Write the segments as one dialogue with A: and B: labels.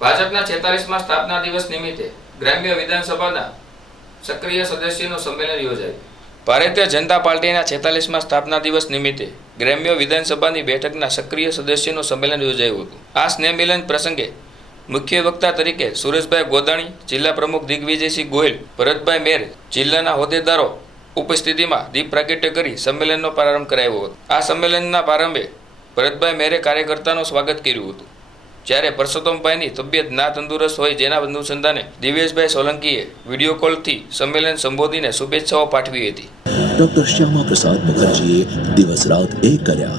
A: ભાજપના છેતાલીસમાં સ્થાપના દિવસ નિમિત્તે ગ્રામ્ય વિધાનસભાના સક્રિય સદસ્યનું સંમેલન યોજાયું. ભારતીય જનતા પાર્ટીના છેતાલીસમાં સ્થાપના દિવસ નિમિત્તે ગ્રામ્ય વિધાનસભાની બેઠકના સક્રિય સદસ્યનું સંમેલન યોજાયું હતું. આ સ્નેહમિલન પ્રસંગે મુખ્ય વક્તા તરીકે સુરેશભાઈ ગોદાણી, જિલ્લા પ્રમુખ દિગ્વિજયસિંહ ગોહિલ, ભરતભાઈ મેર જિલ્લાના હોદ્દેદારો ઉપસ્થિતિમાં દીપ પ્રાગટ્ય કરી સંમેલનનો પ્રારંભ કરાયો હતો. આ સંમેલનના પ્રારંભે ભરતભાઈ મેરે કાર્યકર્તાનું સ્વાગત કર્યું હતું. જ્યારે પરસોત્તમભાઈની તબિયત ના તંદુરસ્ત હોય જેના અનુસંધાને દિવેશભાઈ સોલંકીએ વીડિયો કોલથી સંમેલન સંબોધીને શુભેચ્છાઓ પાઠવી હતી.
B: ડોક્ટર શ્યામા પ્રસાદ મુખર્જીએ દિવસ રાત એક કર્યા.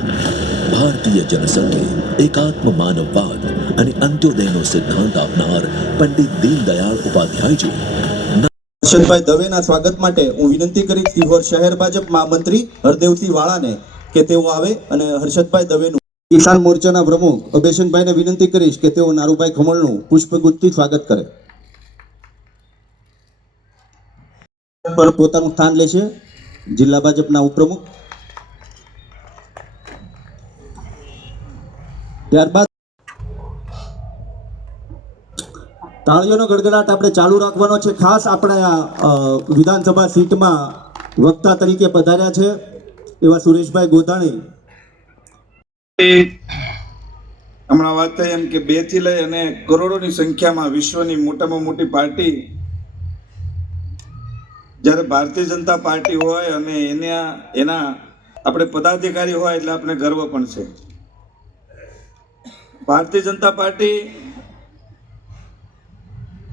B: ભારતીય જનસંઘે એકાત્મ માનવવાદ અને અંત્યોદયનો સિદ્ધાંત આપનાર પંડિત દીનદયાળ ઉપાધ્યાયજી
C: હર્ષદભાઈ દવેના સ્વાગત માટે હું વિનંતી કરીશ શહેર ભાજપ મહામંત્રી હરદેવસિંહ વાળાને કે તેઓ આવે અને હર્ષદભાઈ દવેનું કિસાન મોરચાના પ્રમુખ અભેશનભાઈને વિનંતી કરીશ કે તેઓ નારુભાઈ ખમણનું પુષ્પગુચ્છથી સ્વાગત કરે. પોતાનું સ્થાન લેશે જિલ્લા ભાજપના ઉપપ્રમુખ. ત્યારબાદ તાળીઓનો ગડગડાટ આપણે ચાલુ રાખવાનો છે. ખાસ આપણે વિધાનસભા સીટમાં વક્તા તરીકે પધાર્યા છે એવા સુરેશભાઈ ગોધાણી.
D: હમણાં વાત થઈ એમ કે બેથી લઈ અને કરોડોની સંખ્યામાં વિશ્વની મોટામાં મોટી પાર્ટી. જ્યારે ભારતીય જનતા પાર્ટી હોય અને એના એના આપણે પદાધિકારી હોય એટલે આપણે ગર્વ પણ છે. ભારતીય જનતા પાર્ટી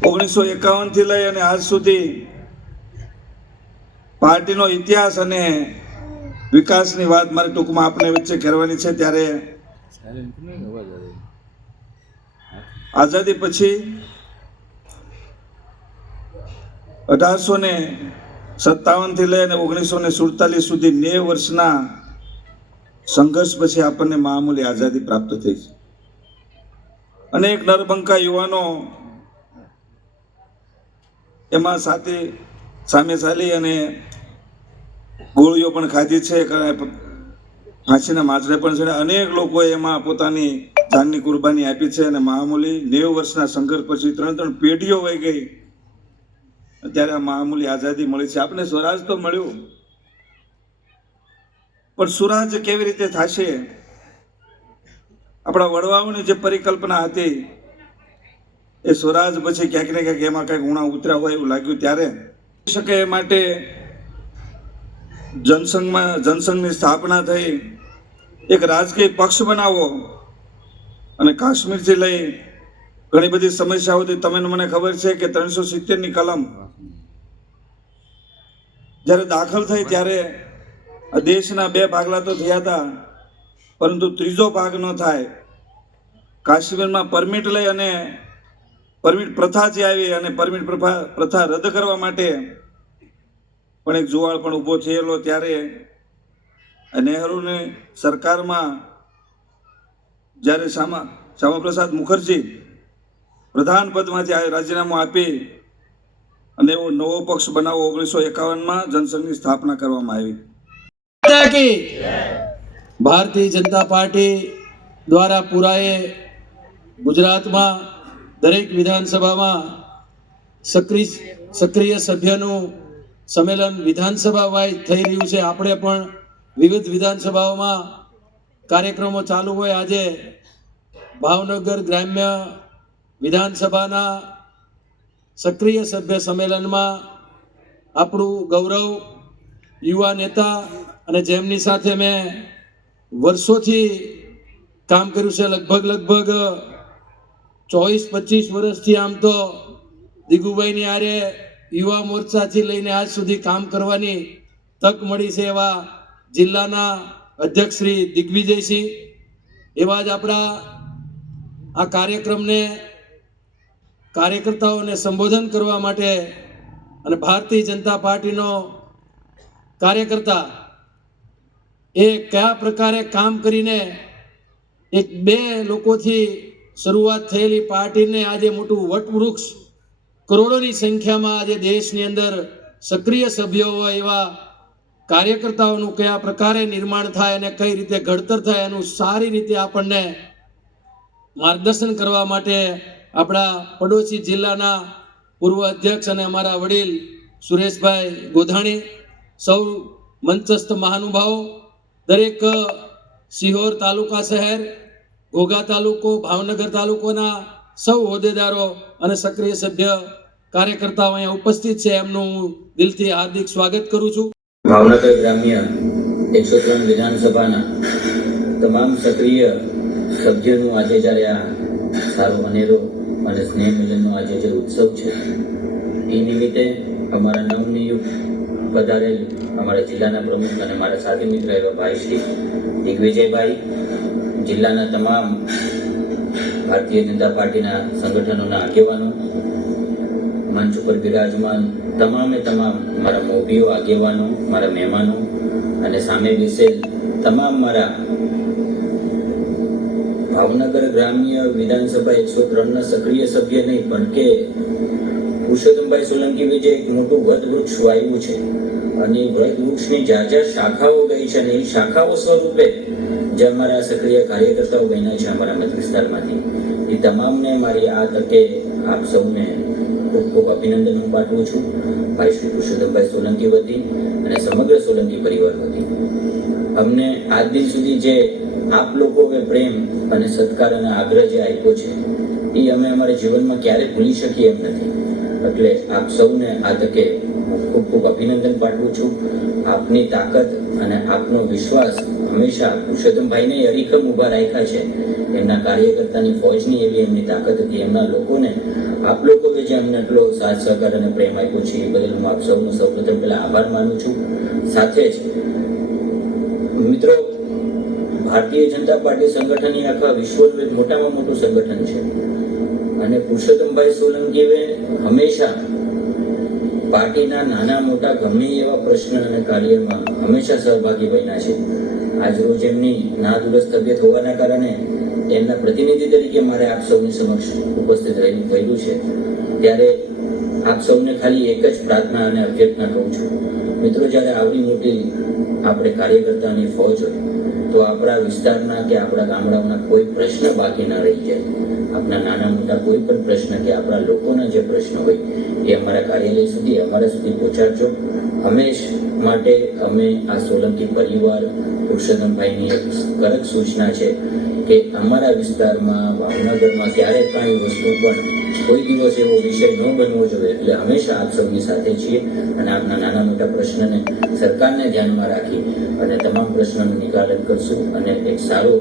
D: ઓગણીસો એકાવનથી લઈ અને આજ સુધી પાર્ટીનો ઇતિહાસ અને વિકાસની વાત મારે ટૂંકમાં આપણે વચ્ચે કરવાની છે, ત્યારે આઝાદી પછી અઢારસો ને સત્તાવનથી લઈને ઓગણીસો ને સુડતાલીસ સુધી નેવ વર્ષના સંઘર્ષ પછી આપણને મામૂલી આઝાદી પ્રાપ્ત થઈ છે. અનેક નરબંકા યુવાનો એમાં સાથે સામે ચાલી અને ગોળીઓ પણ ખાધી છે ફાંસીના માછડે પણ છે અનેક લોકોએ એમાં પોતાની જાનની કુરબાની આપી છે અને મામૂલી નેવું વર્ષના સંઘર્ષ પછી ત્રણ ત્રણ પેઢીઓ વહી ગઈ. અત્યારે આ મામૂલી આઝાદી મળી છે. આપણે સ્વરાજ તો મળ્યું. પણ સુરાજ કેવી રીતે થશે? આપણા વડવાઓની જે પરિકલ્પના હતી, એ સ્વરાજ પછી ક્યાંક ને ક્યાંક એમાં કંઈક ઉણા ઉતર્યા હોય એવું લાગ્યું ત્યારે. શકે એ માટે જનસંઘમાં જનસંઘની સ્થાપના થઈ, એક રાજકીય પક્ષ બનાવો અને કાશ્મીરથી લઈ ઘણી બધી સમસ્યાઓથી તમે મને ખબર છે કે ત્રણસો સિત્તેરની કલમ જ્યારે દાખલ થઈ ત્યારે દેશના બે ભાગલા તો થયા હતા, પરંતુ ત્રીજો ભાગ ન થાય. કાશ્મીરમાં પરમિટ લઈ અને પરમિટ પ્રથા જે આવી અને પરમિટ પ્રથા રદ કરવા માટે પણ એક જુવાળ પણ ઊભો થયેલો ત્યારે નહેરુને સરકારમાં જ્યારે શ્યામા શ્યામાપ્રસાદ મુખર્જી પ્રધાન પદમાંથી રાજીનામું આપી અને એવો નવો પક્ષ બનાવો ઓગણીસો એકાવનમાં જનસંઘની સ્થાપના કરવામાં આવી.
E: ભારતીય જનતા પાર્ટી દ્વારા પુરાએ ગુજરાતમાં દરેક વિધાનસભામાં સક્રિય સભ્યનું સંમેલન વિધાનસભા વાઇઝ થઈ રહ્યું છે. આપણે પણ વિવિધ વિધાનસભાઓમાં કાર્યક્રમો ચાલુ હોય. આજે ભાવનગર ગ્રામ્ય વિધાનસભાના સક્રિય સભ્ય સંમેલનમાં આપણું ગૌરવ યુવા નેતા અને જેમની સાથે મેં વર્ષોથી કામ કર્યું છે. લગભગ લગભગ ચોવીસ પચીસ વર્ષથી આમ તો દિગુભાઈની આરે યુવા મોરચાથી લઈને આજ સુધી કામ કરવાની તક મળી છે એવા જિલ્લાના અધ્યક્ષ શ્રી દિગ્વિજયસિંહ. એવા જ આપણા આ કાર્યક્રમને કાર્યકર્તાઓને સંબોધન કરવા માટે અને ભારતીય જનતા પાર્ટીનો કાર્યકર્તા એ કયા પ્રકારે કામ કરીને એક બે લોકોથી શરૂઆત થયેલી પાર્ટીને આજે મોટું વટવૃક્ષ કરોડોની સંખ્યામાં આજે દેશની અંદર સક્રિય સભ્યો હોય એવા કાર્યકર્તાઓનું કયા પ્રકારે નિર્માણ થાય અને કઈ રીતે ઘડતર થાય એનું સારી રીતે આપણને માર્ગદર્શન કરવા માટે આપણા પડોશી જિલ્લાના પૂર્વ અધ્યક્ષ અને અમારા વડીલ સુરેશભાઈ ગોધાણી, સૌ મંચસ્થ મહાનુભાવો, દરેક સિહોર તાલુકા શહેર, ઘોઘા તાલુકો, ભાવનગર તાલુકોના સૌ હોદ્દેદારો અને સક્રિય સભ્ય કાર્યકર્તાઓ અહીંયા ઉપસ્થિત છે. એમનું હું દિલથી હાર્દિક સ્વાગત કરું છું.
F: ભાવનગર ગ્રામ્ય એકસો ત્રણ વિધાનસભાના તમામ સક્રિય સભ્યોનું આજે જ્યારે આ સારો અનેરો અને સ્નેહ મિલનનો આજે જે ઉત્સવ છે, એ નિમિત્તે અમારા નવનિયુક્ત પધારેલ અમારા જિલ્લાના પ્રમુખ અને મારા સાથી મિત્ર એવા ભાઈ શ્રી દિગ્વિજયભાઈ, જિલ્લાના તમામ ભારતીય જનતા પાર્ટીના સંગઠનોના આગેવાનો મંચ ઉપર બિરાજમાન, તમામે તમામ મારા મોભીઓ, આગેવાનો, મારા મહેમાનો અને સામે બેસેલ તમામ મારા ભાવનગર ગ્રામ્ય વિધાનસભા એકસો ત્રણના સક્રિય સભ્ય નહીં, પણ કે પુરુષોત્તમભાઈ સોલંકી જે એક મોટું વધ વૃક્ષ વાવ્યું છે અને વધ વૃક્ષની જ્યાં જ્યાં શાખાઓ ગઈ છે અને એ શાખાઓ સ્વરૂપે જે અમારા સક્રિય કાર્યકર્તાઓ બન્યા છે અમારા મત વિસ્તારમાંથી. એ તમામને મારી આ તકે આપ સૌને ખૂબ ખૂબ અભિનંદન, હું પાઠવું છું. ભાઈ શ્રી પુરુષોત્તમભાઈ સોલંકી વતી અને સમગ્ર સોલંકી પરિવાર વતી. અમને આજ દિન સુધી જે આપ લોકોએ પ્રેમ અને સત્કાર અને આગ્રહ જે આપ્યો છે એ અમે અમારા જીવનમાં ક્યારેય ભૂલી શકીએ એમ નથી. એટલે આપ સૌને આ તકે ખૂબ ખૂબ અભિનંદન પાઠવું છું. આપની તાકાત અને આપનો વિશ્વાસ હંમેશા પુરુષોત્તમભાઈને અડીખમ ઊભા રાખ્યા છે. એમના કાર્યકર્તાની ફોજની એવી એમની તાકાત હતી. એમના લોકોને, આપ લોકોએ જે અમને એટલો સાથ, સહકાર અને પ્રેમ આપ્યો છે, એ બદલ હું આપ સૌનો સૌપ્રથમ પહેલાં આભાર માનું છું. સાથે જ, મિત્રો, ભારતીય જનતા પાર્ટી સંગઠન એ આખા વિશ્વનું મોટામાં મોટું સંગઠન છે. અને પુરુષોત્તમભાઈ સોલંકીએ હંમેશા પાર્ટીના નાના મોટા ગમે એવા પ્રશ્ન અને કાર્યમાં હંમેશા સહભાગી બન્યા છે. આજ રોજ એમની નાદુરસ્ત તબિયત હોવાના કારણે એમના પ્રતિનિધિ તરીકે મારે આપ સૌની સમક્ષ ઉપસ્થિત રહેલું થયેલું છે. ત્યારે આપ સૌને ખાલી એક જ પ્રાર્થના અને અભ્યર્થના કહું છું. મિત્રો, જ્યારે આવડી મોટી આપણે કાર્યકર્તાની ફોજ હોય તો આપણા વિસ્તારના કે આપણા ગામડાઓના કોઈ પ્રશ્ન બાકી ન રહી જાય. આપણા નાના મોટા કોઈ પણ પ્રશ્ન કે આપણા લોકોના જે પ્રશ્ન હોય, એ અમારા કાર્યાલય સુધી, અમારા સુધી પહોંચાડજો. હંમેશ માટે અમે આ સોલંકી પરિવાર પુરુષોત્તમભાઈની એક કડક સૂચના છે કે અમારા વિસ્તારમાં, ભાવનગરમાં ક્યારેય કાંઈ વસ્તુ પણ કોઈ દિવસ એવો વિષય ન બનવો જોઈએ. એટલે હંમેશા આપ સૌની સાથે છીએ અને આપના નાના મોટા પ્રશ્નને સરકારને ધ્યાનમાં રાખી અને તમામ પ્રશ્નોનું નિકાલન કરશું અને એક સારો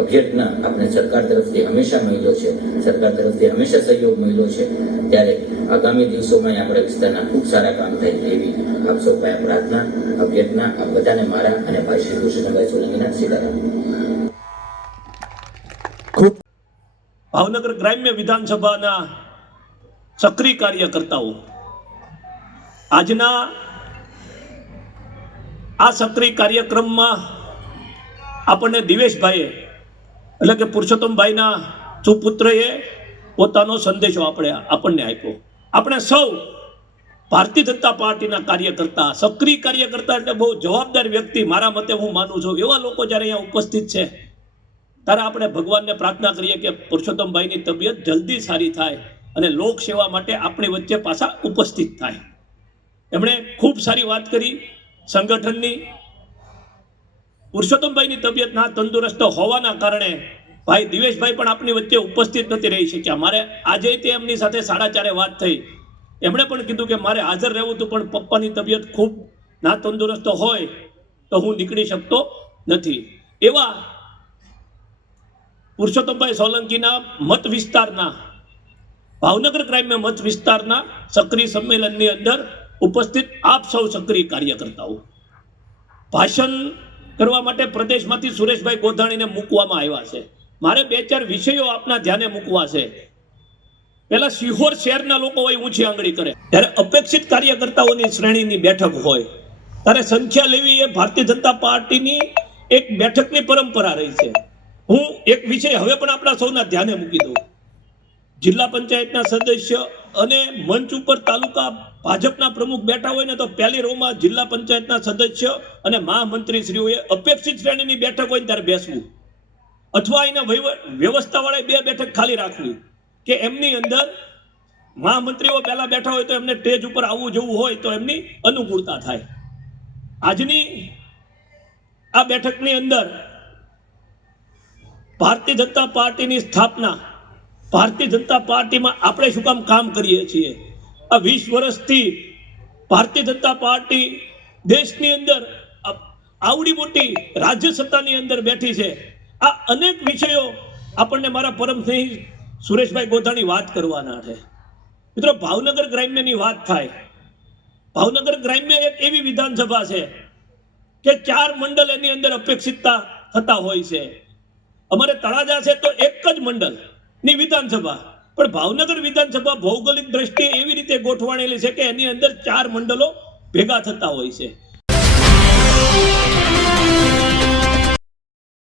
F: અભ્યર્થના આપણે સરકાર તરફથી હંમેશા મળ્યો છે. સરકાર તરફથી હંમેશા સહયોગ મળ્યો છે. ત્યારે આગામી દિવસોમાં આપણા વિસ્તારના ખૂબ સારા કામ થાય એવી આપ સૌ પાસે પ્રાર્થના, અભ્યર્થના, આપ બધાને મારા અને ભાઈ શ્રી કૃષ્ણભાઈ સોલંકીના સીતારામ.
G: ભાવનગર ગ્રામ્ય વિધાનસભાના સક્રિય કાર્યકર્તાઓ. આજના આ સક્રિય કાર્યક્રમમાં આપણને દિવેશભાઈએ, એટલે કે પુરુષોત્તમભાઈના સુપુત્રએ પોતાનો સંદેશો આપણે આપણને આપ્યો. આપણે સૌ ભારતીય જનતા પાર્ટીના કાર્યકર્તા, સક્રિય કાર્યકર્તા એટલે બહુ જવાબદાર વ્યક્તિ મારા મતે હું માનું છું. એવા લોકો જ્યારે અહીંયા ઉપસ્થિત છે, ત્યારે આપણે ભગવાનને પ્રાર્થના કરીએ કે પુરુષોત્તમભાઈની તબિયત જલ્દી સારી થાય. અને લોક સેવા માટે આપણી વચ્ચે પાછા ઉપસ્થિત થાય. એમણે ખૂબ સારી વાત કરી. સંગઠનની પુરુષોત્તમભાઈની તબિયત ના તંદુરસ્ત હોવાના કારણે ભાઈ દિવેશભાઈ પણ આપની વચ્ચે ઉપસ્થિત નથી રહી શક્યા. મારે આજે તે એમની સાથે સાડા ચારે વાત થઈ. એમણે પણ કીધું કે મારે હાજર રહેવું હતું, પણ પપ્પાની તબિયત ખૂબ ના તંદુરસ્ત હોય તો હું નીકળી શકતો નથી. એવા પુરુષોત્તમભાઈ સોલંકીના મત વિસ્તારના ભાવનગર ગ્રામ્ય મત વિસ્તારના સક્રિય સંમેલનની અંદર ઉપસ્થિત આપ સૌ સક્રિય કાર્યકર્તાઓ. ભાષણ કરવા માટે પ્રદેશમાંથી સુરેશભાઈ ગોધાણીને મૂકવામાં આવ્યા છે. મારે બે ચાર વિષયો આપના ધ્યાને મૂકવા છે. પહેલા સિહોર શહેરના લોકો હોય, ઊંચી આંગળી કરે. ત્યારે અપેક્ષિત કાર્યકર્તાઓની શ્રેણીની બેઠક હોય. ત્યારે સંખ્યા લેવી એ ભારતીય જનતા પાર્ટીની એક બેઠકની પરંપરા રહી છે. હું એક વિષય હવે પણ આપણા સૌના ધ્યાને મૂકી દઉં. જિલ્લા પંચાયતના સદસ્ય અને મંચ ઉપર તાલુકા ભાજપના પ્રમુખ બેઠા હોય ને તો પહેલી રોમાં જિલ્લા પંચાયતના સદસ્ય અને મહામંત્રીશ્રીઓએ અપેક્ષિત શ્રેણીની બેઠક હોય ત્યારે બેસવું. અથવા એના વ્યવસ્થાવાળાએ બે બેઠક ખાલી રાખવી. કે એમની અંદર મહામંત્રીઓ પહેલા બેઠા હોય તો એમને સ્ટેજ ઉપર આવવું જવું હોય તો એમની અનુકૂળતા થાય. આજની આ બેઠકની અંદર ભારતીય જનતા પાર્ટીની સ્થાપના ભારતીય જનતા પાર્ટીમાં આપણે શું કામ કામ કરીએ છીએ? આ વીસ વર્ષથી ભારતીય જનતા પાર્ટી દેશની અંદર આવડી મોટી રાજ્ય સત્તાની અંદર બેઠી છે. આ અનેક વિષયો આપણને મારા પરમ સ્નેહી સુરેશભાઈ ગોધાણી વાત કરવાના છે. મિત્રો, ભાવનગર ગ્રામ્યની વાત થાય. ભાવનગર ગ્રામ્ય એક એવી વિધાનસભા છે કે ચાર મંડળ એની અંદર અપેક્ષિતતા થતા હોય છે. અમારે તળાજા છે તો એક જ મંડળ. ની વિધાનસભા. પણ ભાવનગર વિધાનસભા ભૌગોલિક દ્રષ્ટિએ એવી રીતે ગોઠવાણેલી છે કે એની અંદર ચાર મંડળો ભેગા થતા હોય છે.